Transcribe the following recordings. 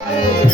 ह्याचा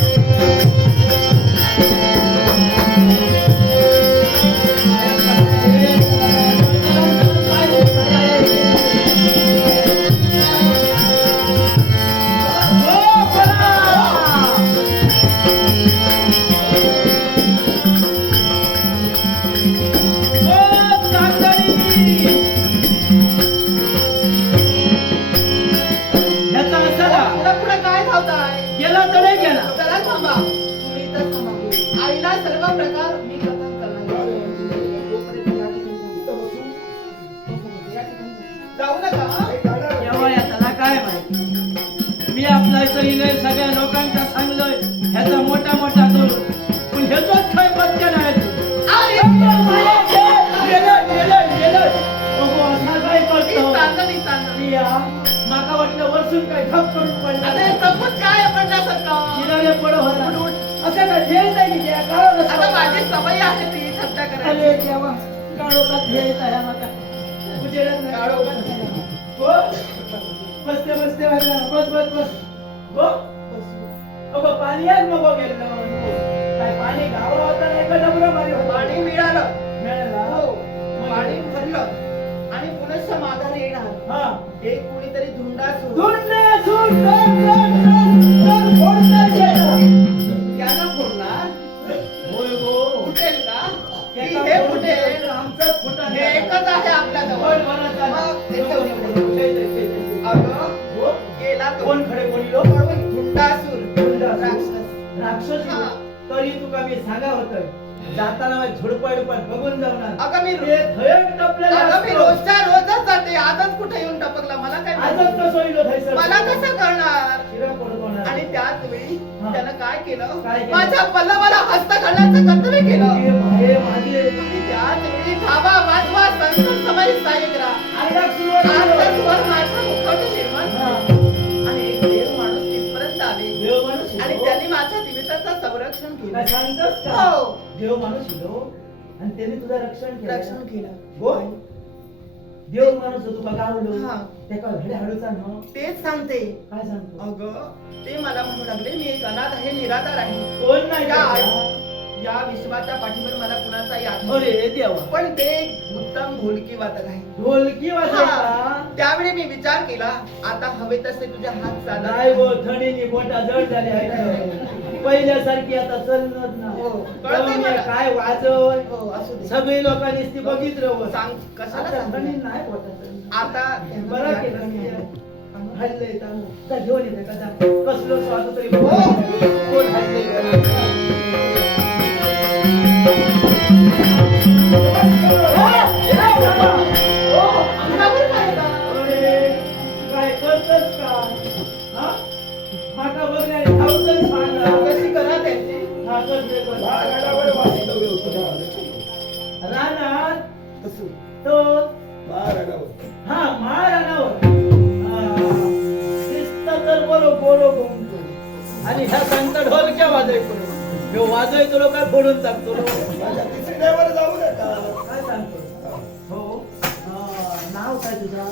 गेला नाही गेला जरा थांबा. तुम्ही इथंच थांबा. आईला सर्व प्रकार मी कथन करणार जाऊ नका. तेव्हा याला काय माहिती? मी आपला इथं सगळ्या लोकांचा सांगलोय ह्याचा मोठा मोठा करू पण ह्याचाच काय पत्त्या नाही गेलं, गेलं, गेलं. अगो, असा काय करतो? या, वरसून काय ठप करून पडलं अरे तपत काय किनारे पड असं काय ठेल नाही की आता माझी सवय आहे ती थट्टा अरे करायची देवा काळोखात ठेल तया माका उजेडात नाही. काळोखात. हो. बसते बसते. बस बस बस हो. अगं पाणी आहे मग गेलं काय पाणी गावा होता नाही का डबरं? पाणी मिळालं. मिळालं. हो. पाणी भरलं. हा कुणीतरी. त्याला होय हो. फुटेल का की हे फुटेल फुटा हे एकच आहे आपल्या जवळ. अगं? गेला तो कोण खडे कोणी लोक धुंडासूर धुंडासूर. राक्षस राक्षस हा. तरी तुका मी सांगा होतं जाताना डुपाय बघून ना अगं मी अगं मी. रोजच्या रोजच कसं? मला कसं शिरा. आणि त्याच वेळी हा. त्यानं काय केलं काय केलं? माझ्या पल्लवाला हस्त घालण्याचं कर्तव्य केलं हे माये माझे आणि त्याच वेळी वाजवा संस्कृत समय सायकरा आरडाक सुरुवात आजचा केलं. स्वर माझ्या मुखात निर्माण हा. झाला. आणि एक देव माणूस तिथपर्यंत आले देव माणूस आणि शिलो. त्यांनी माझ्या जीविताचं संरक्षण काय केलं सांगतोस का हो. देव माणूस आणि त्याने तुझं रक्षण केलं रक्षण केलं हो देव माणूस तुका गावलो हा. त्याका घडे हाडूचा न? तेच सांगते. काय सांगतो? अगं ते मला म्हणू लागले मी एक अनाथ आहे निराधार आहे. कोण नाही या का? या विश्वाच्या पाठीवर मला कुणाचाही आठवण अरे देवा. पण ते एक उत्तम ढोलकी वादक आहे. ढोलकी वाजवायचा हा. त्यावेळी मी विचार केला आता हवे तसे तुझे हात नाही हो चालत थंडीने मोठा जड झाले आहे पहिल्यासारखी आता चलणार ना हो. काय वाजव हो सगळी लोकांनी ती बघितलं हो. सांग? थंडी नाही. आता बरं या केलं. हल्लंय तांदूळ. घेऊन येते का जा. कसलं स्वाद तरी हो. कोण हल्लंय हो, रानात तो हा तर आणि ह्या सांगता ढोलक्या वाजायचो ह्यो वाजवतो लो काय फोडून टाकतो? लो. काय सांगतो? हो. नाव काय तुझा?